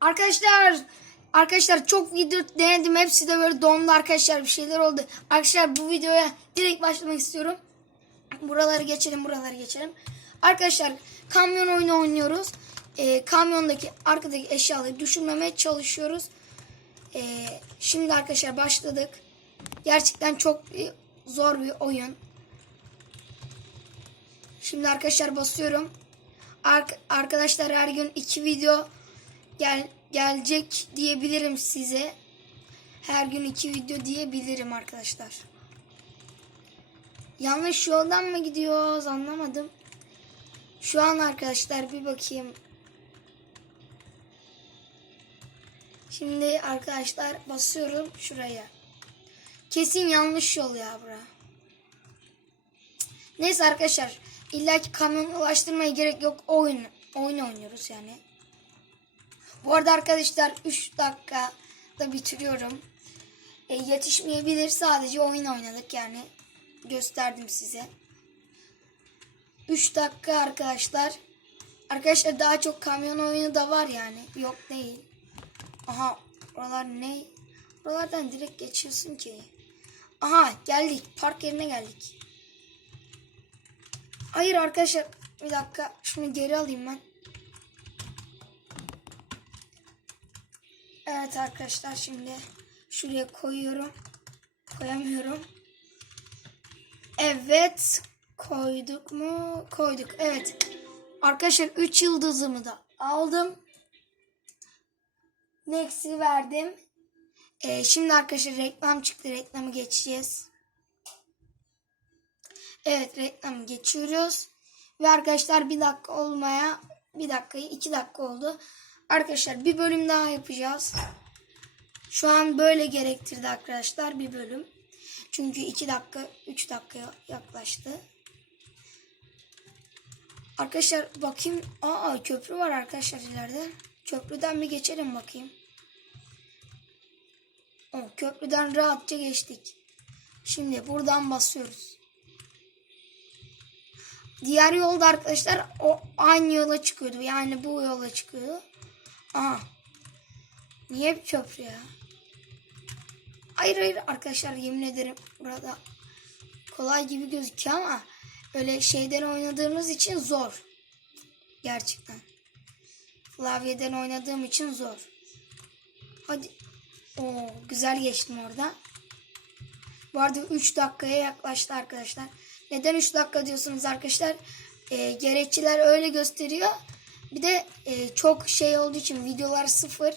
Arkadaşlar arkadaşlar çok video denedim. Hepsi de böyle dondu arkadaşlar. Bir şeyler oldu. Arkadaşlar bu videoya direkt başlamak istiyorum. Buraları geçelim, buraları geçelim. Arkadaşlar kamyon oyunu oynuyoruz. Ee, kamyondaki arkadaki eşyaları düşürmemeye çalışıyoruz. Ee, şimdi arkadaşlar başladık. Gerçekten çok bir- zor bir oyun. Şimdi arkadaşlar basıyorum. Ark- arkadaşlar her gün iki video gel gelecek diyebilirim size. Her gün iki video diyebilirim arkadaşlar. Yanlış yoldan mı gidiyoruz anlamadım. Şu an arkadaşlar bir bakayım. Şimdi arkadaşlar basıyorum şuraya. Kesin yanlış yol ya bura. Neyse arkadaşlar illa ki kamyon ulaştırmaya gerek yok. Oyun oyun oynuyoruz yani. Bu arada arkadaşlar 3 dakikada bitiriyorum. E, yetişmeyebilir sadece oyun oynadık yani. Gösterdim size. 3 dakika arkadaşlar. Arkadaşlar daha çok kamyon oyunu da var yani. Yok değil. Aha oralar ne? Oralardan direkt geçiyorsun ki. Aha geldik. Park yerine geldik. Hayır arkadaşlar bir dakika şunu geri alayım ben. Evet arkadaşlar şimdi şuraya koyuyorum. Koyamıyorum. Evet koyduk mu? Koyduk. Evet. Arkadaşlar 3 yıldızımı da aldım. Next'i verdim. Ee, şimdi arkadaşlar reklam çıktı. Reklamı geçeceğiz. Evet reklamı geçiyoruz. Ve arkadaşlar bir dakika olmaya bir dakikayı iki dakika oldu. Arkadaşlar bir bölüm daha yapacağız. Şu an böyle gerektirdi arkadaşlar bir bölüm. Çünkü iki dakika üç dakikaya yaklaştı. Arkadaşlar bakayım. Aa köprü var arkadaşlar ileride. Köprüden bir geçelim bakayım. O köprüden rahatça geçtik. Şimdi buradan basıyoruz. Diğer yolda arkadaşlar o aynı yola çıkıyordu. Yani bu yola çıkıyordu. Aha. Niye bir köprü ya? Hayır hayır arkadaşlar yemin ederim burada kolay gibi gözüküyor ama öyle şeyden oynadığımız için zor. Gerçekten. Klavyeden oynadığım için zor. Hadi. Oo, güzel geçtim orada. Bu arada 3 dakikaya yaklaştı arkadaşlar. Neden 3 dakika diyorsunuz arkadaşlar? Ee, gerekçeler öyle gösteriyor. Bir de e, çok şey olduğu için videolar sıfır.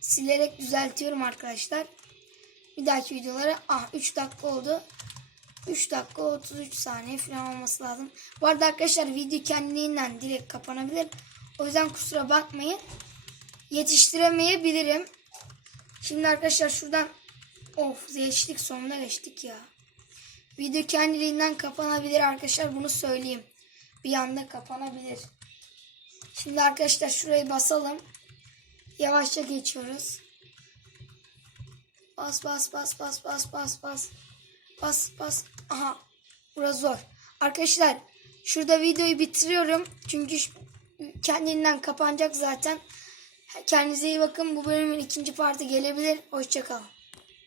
Silerek düzeltiyorum arkadaşlar. Bir dahaki videolara ah 3 dakika oldu. 3 dakika 33 saniye falan olması lazım. Bu arada arkadaşlar video kendiliğinden direkt kapanabilir. O yüzden kusura bakmayın. Yetiştiremeyebilirim. Şimdi arkadaşlar şuradan of geçtik sonuna geçtik ya. Video kendiliğinden kapanabilir arkadaşlar bunu söyleyeyim. Bir anda kapanabilir. Şimdi arkadaşlar şurayı basalım. Yavaşça geçiyoruz. Bas bas bas bas bas bas bas. Bas bas. Aha. Burası zor. Arkadaşlar şurada videoyu bitiriyorum. Çünkü kendinden kapanacak zaten. Kendinize iyi bakın. Bu bölümün ikinci parti gelebilir. Hoşçakalın.